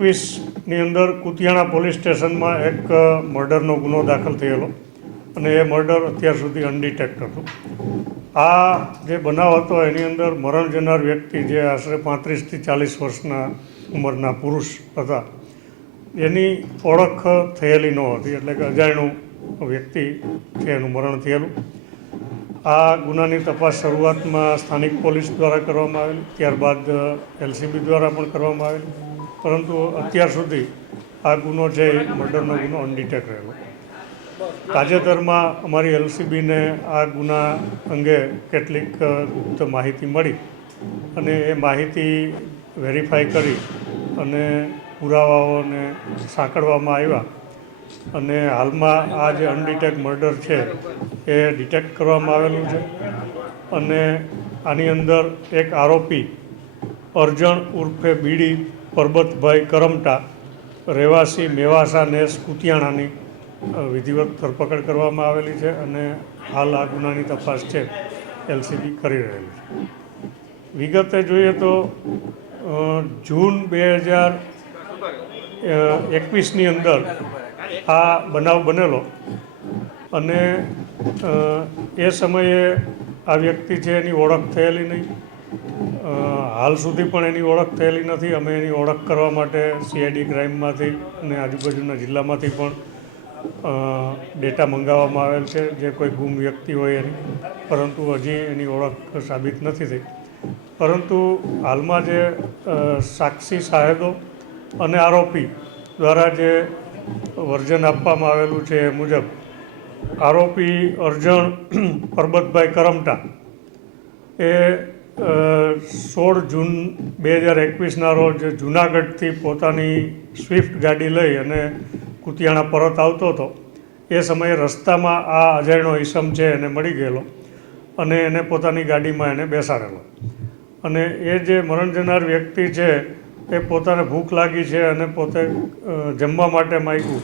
2021ની અંદર કુતિયાણા પોલીસ સ્ટેશનમાં એક મર્ડરનો ગુનો દાખલ થયેલો અને એ મર્ડર અત્યાર સુધી અનડિટેક્ટ હતું. આ જે બનાવ હતો એની અંદર મરણ જનાર વ્યક્તિ જે આશરે 35થી 40 વર્ષના ઉંમરના પુરુષ હતા, એની ઓળખ થયેલી ન હતી, એટલે કે અજાણ્યું વ્યક્તિ છે એનું મરણ થયેલું. આ ગુનાની તપાસ શરૂઆતમાં સ્થાનિક પોલીસ દ્વારા કરવામાં આવેલી, ત્યારબાદ LCB દ્વારા પણ કરવામાં આવેલી, પરંતુ અત્યાર સુધી આ ગુનો છે એ મર્ડરનો ગુનો અનડિટેક્ટ રહેલો. તાજેતરમાં અમારી LCBને આ ગુના અંગે કેટલીક ગુપ્ત માહિતી મળી અને એ માહિતી વેરીફાઈ કરી અને પુરાવાઓને સાંકળવામાં આવ્યા અને હાલમાં આ જે અનડિટેક્ટ મર્ડર છે એ ડિટેક્ટ કરવામાં આવેલું છે. અને આની અંદર એક આરોપી અરજણ ઉર્ફે બીડી પરબતભાઈ કરમટા, રહેવાસી મેવાસા નેસ કુતિયાણાની વિધિવત ધરપકડ કરવામાં આવેલી છે અને હાલ આ ગુનાની તપાસ છે LCB કરી રહેલી છે. વિગતે જોઈએ તો જૂન 2021ની અંદર આ બનાવ બનેલો અને એ સમયે આ વ્યક્તિ છે એની ઓળખ થયેલી નહીં. હાલ સુધી પણ એની ઓળખ થયેલી નથી. અમે એની ઓળખ કરવા માટે CID ક્રાઇમમાંથી અને આજુબાજુના જિલ્લામાંથી પણ ડેટા મંગાવવામાં આવેલ છે જે કોઈ ગુમ વ્યક્તિ હોય એની, પરંતુ હજી એની ઓળખ સાબિત નથી થઈ. પરંતુ હાલમાં જે સાક્ષી સાહેદો અને આરોપી દ્વારા જે વર્ઝન આપવામાં આવેલું છે એ મુજબ આરોપી અરજણ પરબતભાઈ કરમટા એ 16 જૂન 2021ના રોજ જૂનાગઢથી પોતાની સ્વિફ્ટ ગાડી લઈ અને કુતિયાણા પરત આવતો હતો. એ સમયે રસ્તામાં આ અજાણ્યો ઈસમ છે એને મળી ગયેલો અને એને પોતાની ગાડીમાં એને બેસાડેલો. અને એ જે મરણ જનાર વ્યક્તિ છે એ પોતાને ભૂખ લાગી છે અને પોતે જમવા માટે માંગ્યું,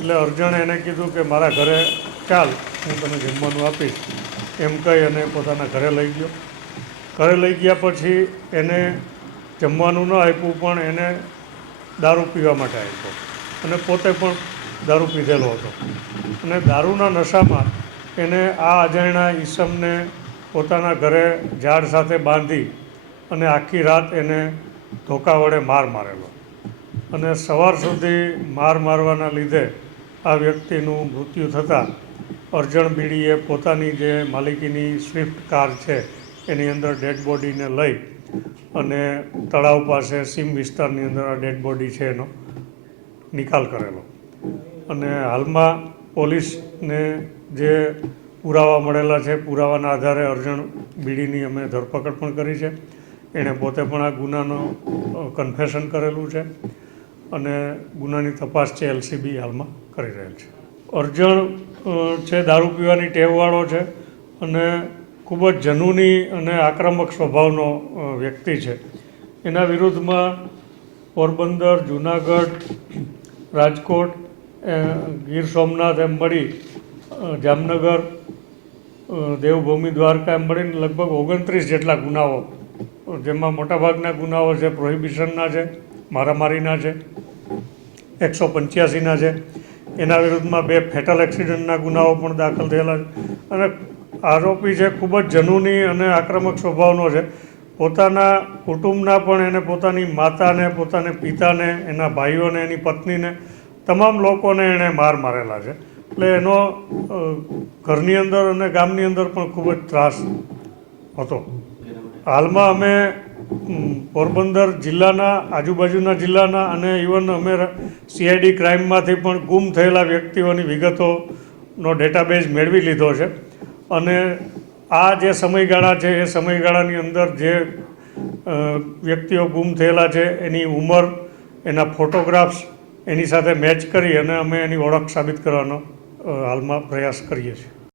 એટલે અરજણે એને કીધું કે મારા ઘરે ચાલ, હું તને જમવાનું આપીશ એમ કહી અને પોતાના ઘરે લઈ ગયો. ઘરે લઈ ગયા પછી એને જમવાનું ન આપ્યું, પણ એને દારૂ પીવા માટે આપ્યો અને પોતે પણ દારૂ પીધેલો હતો. અને દારૂના નશામાં એને આ અજાણ્યા ઈસમને પોતાના ઘરે ઝાડ સાથે બાંધી અને આખી રાત એને ધોકા વડે માર મારેલો. અને સવાર સુધી માર મારવાના લીધે આ વ્યક્તિનું મૃત્યુ થતાં અરજણ બીડીએ પોતાની જે માલિકીની સ્વિફ્ટ કાર છે એની અંદર ડેડ બોડીને લઈ અને તળાવ પાસે સીમ વિસ્તારની અંદર આ ડેડ બોડી છે એનો નિકાલ કરેલો. અને હાલમાં પોલીસને જે પુરાવા મળેલા છે, પુરાવાના આધારે અરજણ બીડીની અમે ધરપકડ પણ કરી છે. એણે પોતે પણ આ ગુનાનો કન્ફેશન કરેલું છે અને ગુનાની તપાસ છે LCB હાલમાં કરી રહેલ છે. અરજણ છે દારૂ પીવાની ટેવવાળો છે અને ખૂબ જ જનૂની અને આક્રમક સ્વભાવનો વ્યક્તિ છે. એના વિરુદ્ધમાં પોરબંદર, જૂનાગઢ, રાજકોટ, ગીર સોમનાથ એમ મળી જામનગર, દેવભૂમિ, દ્વારકા એમ મળીને લગભગ 29 જેટલા ગુનાઓ, જેમાં મોટાભાગના ગુનાઓ છે પ્રોહિબિશનના છે, મારામારીના છે, 185ના છે. એના વિરુદ્ધમાં 2 ફેટલ એક્સિડન્ટના ગુનાઓ પણ દાખલ થયેલા છે. અને આરોપી છે ખૂબ જ જનૂની અને આક્રમક સ્વભાવનો છે. પોતાના કુટુંબના પણ એને પોતાની માતાને, પોતાને પિતાને, એના ભાઈઓને, એની પત્નીને, તમામ લોકોને એણે મારેલા છે. એટલે એનો ઘરની અંદર અને ગામની અંદર પણ ખૂબ જ ત્રાસ હતો. હાલમાં અમે પોરબંદર જિલ્લાના, આજુબાજુના જિલ્લાના અને ઇવન અમે CID ક્રાઇમમાંથી પણ ગુમ થયેલા વ્યક્તિઓની વિગતોનો ડેટાબેઝ મેળવી લીધો છે. અને આ જે સમયગાળા છે એ સમયગાળાની અંદર જે વ્યક્તિઓ ગુમ થયેલા છે એની ઉંમર, એના ફોટોગ્રાફ્સ એની સાથે મેચ કરી અને અમે એની ઓળખ સાબિત કરવાનો હાલમાં પ્રયાસ કરીએ છીએ.